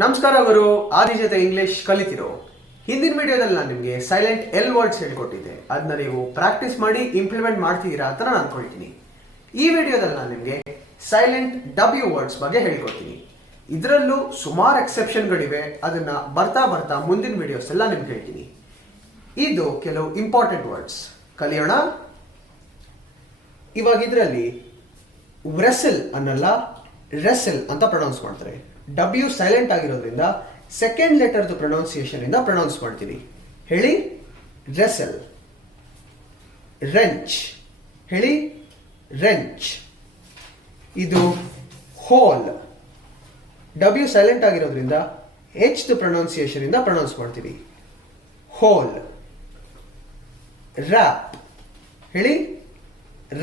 ನಮಸ್ಕಾರ ಗುರು, ಆದಿ ಜೊತೆ ಇಂಗ್ಲಿಷ್ ಕಲಿತಿರೋ. ಹಿಂದಿನ ವಿಡಿಯೋದಲ್ಲಿ ನಾನು ನಿಮಗೆ ಸೈಲೆಂಟ್ ಎಲ್ ವರ್ಡ್ಸ್ ಹೇಳ್ಕೊಟ್ಟಿದ್ದೆ. ಅದನ್ನ ನೀವು ಪ್ರಾಕ್ಟೀಸ್ ಮಾಡಿ ಇಂಪ್ಲಿಮೆಂಟ್ ಮಾಡ್ತೀರಾ ಅಂತ ನಾನು ಅನ್ಕೊಳ್ತೀನಿ. ಈ ವಿಡಿಯೋದಲ್ಲಿ ನಾನು ನಿಮಗೆ ಸೈಲೆಂಟ್ ಡಬ್ಲ್ಯೂ ವರ್ಡ್ಸ್ ಬಗ್ಗೆ ಹೇಳ್ಕೊಡ್ತೀನಿ. ಇದರಲ್ಲೂ ಸುಮಾರು ಎಕ್ಸೆಪ್ಷನ್ಗಳಿವೆ. ಅದನ್ನ ಬರ್ತಾ ಬರ್ತಾ ಮುಂದಿನ ವಿಡಿಯೋಸ್ ಎಲ್ಲ ನಿಮ್ಗೆ ಹೇಳ್ತೀನಿ. ಇದು ಕೆಲವು ಇಂಪಾರ್ಟೆಂಟ್ ವರ್ಡ್ಸ್, ಕಲಿಯೋಣ. ಇವಾಗ ಇದರಲ್ಲಿ ವ್ರೆಸಲ್ ಅನ್ನಲ್ಲ, ರೆಸೆಲ್ ಅಂತ ಪ್ರೊನೌನ್ಸ್ ಮಾಡ್ತಾರೆ. ಡಬ್ಲ್ಯೂ ಸೈಲೆಂಟ್ ಆಗಿರೋದ್ರಿಂದ ಸೆಕೆಂಡ್ ಲೆಟರ್ದು ಪ್ರೊನೌನ್ಸಿಯೇಷನ್ ಇಂದ ಪ್ರೊನೌನ್ಸ್ ಮಾಡ್ತೀವಿ. ಹೇಳಿ, ರೆಸೆಲ್. ರೆಂಚ್, ಹೇಳಿ, ರೆಂಚ್. ಇದು ಹೋಲ್. ಡಬ್ಲ್ಯೂ ಸೈಲೆಂಟ್ ಆಗಿರೋದ್ರಿಂದ ಎಚ್ ದು ಪ್ರೊನೌನ್ಸಿಯೇಷನ್ ಇಂದ ಪ್ರೊನೌನ್ಸ್ ಮಾಡ್ತೀವಿ. ಹೋಲ್. ರ್ಯಾಪ್, ಹೇಳಿ,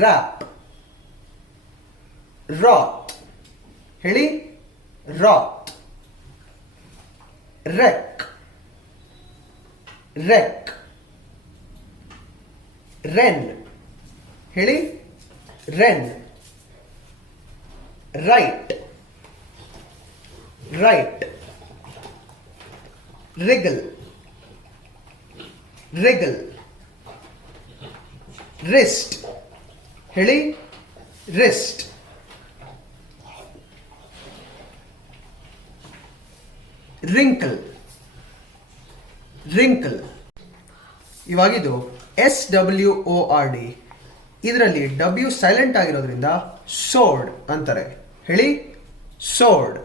ರ್ಯಾಪ್. ರಾತ್, ಹೇಳಿ, ರಾತ್. Wreck, wreck. ರೆನ್, ಹೇಳಿ, wren. Write, write. Wriggle, wriggle. Wrist, ಹೇಳಿ, ರಿಸ್ಟ್. Wrinkle, wrinkle. ಇವಾಗಿದು SWORD. ಇದರಲ್ಲಿ ಡಬ್ಲ್ಯೂ ಸೈಲೆಂಟ್ ಆಗಿರೋದ್ರಿಂದ ಸೋರ್ಡ್ ಅಂತಾರೆ. ಹೇಳಿ, ಸೋರ್ಡ್.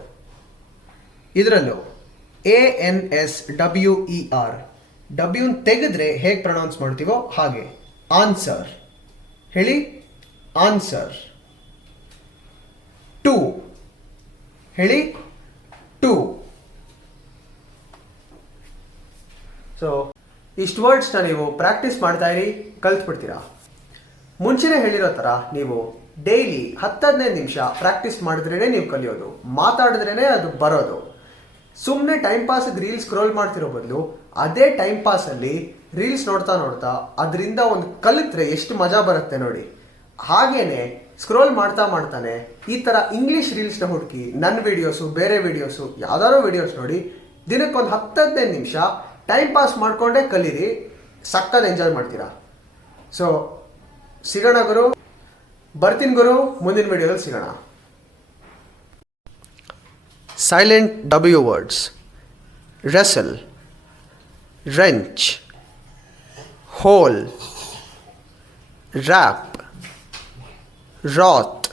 ಇದರಲ್ಲೂ ANSWER. ಡಬ್ಲ್ಯೂ ತೆಗೆದ್ರೆ ಹೇಗೆ ಪ್ರೊನೌನ್ಸ್ ಮಾಡ್ತೀವೋ ಹಾಗೆ. ಆನ್ಸರ್, ಹೇಳಿ, ಆನ್ಸರ್. ಟು, ಹೇಳಿ, ಟು. ಸೊ ಇಷ್ಟು ವರ್ಡ್ಸ್ನ ನೀವು ಪ್ರಾಕ್ಟೀಸ್ ಮಾಡ್ತಾ ಇರಿ, ಕಲ್ತ್ಬಿಡ್ತೀರಾ. ಮುಂಚೆನೇ ಹೇಳಿರೋ ಥರ ನೀವು ಡೈಲಿ 10-15 ನಿಮಿಷ ಪ್ರಾಕ್ಟೀಸ್ ಮಾಡಿದ್ರೇ ನೀವು ಕಲಿಯೋದು, ಮಾತಾಡಿದ್ರೇ ಅದು ಬರೋದು. ಸುಮ್ಮನೆ ಟೈಮ್ ಪಾಸಿಗೆ ರೀಲ್ಸ್ ಸ್ಕ್ರೋಲ್ ಮಾಡ್ತಿರೋ ಬದಲು ಅದೇ ಟೈಮ್ ಪಾಸಲ್ಲಿ ರೀಲ್ಸ್ ನೋಡ್ತಾ ನೋಡ್ತಾ ಅದರಿಂದ ಒಂದು ಕಲಿತ್ರೆ ಎಷ್ಟು ಮಜಾ ಬರುತ್ತೆ ನೋಡಿ. ಹಾಗೇನೆ ಸ್ಕ್ರೋಲ್ ಮಾಡ್ತಾ ಮಾಡ್ತಾನೆ ಈ ಥರ ಇಂಗ್ಲೀಷ್ ರೀಲ್ಸ್ನ ಹುಡುಕಿ ನನ್ನ ವಿಡಿಯೋಸು, ಬೇರೆ ವಿಡಿಯೋಸು, ಯಾವ್ದಾದ್ರು ವಿಡಿಯೋಸ್ ನೋಡಿ ದಿನಕ್ಕೊಂದು 10-15 ನಿಮಿಷ ಟೈಮ್ ಪಾಸ್ ಮಾಡಿಕೊಂಡೇ ಕಲೀರಿ, ಸಕ್ಕತ್ ಎಂಜಾಯ್ ಮಾಡ್ತೀರಾ. ಸೊ ಸಿಗೋಣ ಗುರು, ಬರ್ತೀನಿ ಗುರು, ಮುಂದಿನ ವಿಡಿಯೋದಲ್ಲಿ ಸಿಗೋಣ. Silent W words: wrestle, wrench, whole, wrap, wrath,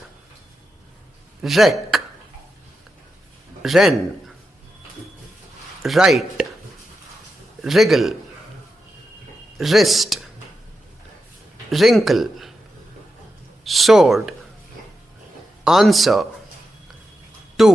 wreck, wren, write, wriggle, wrist, wrinkle, sword, answer, to.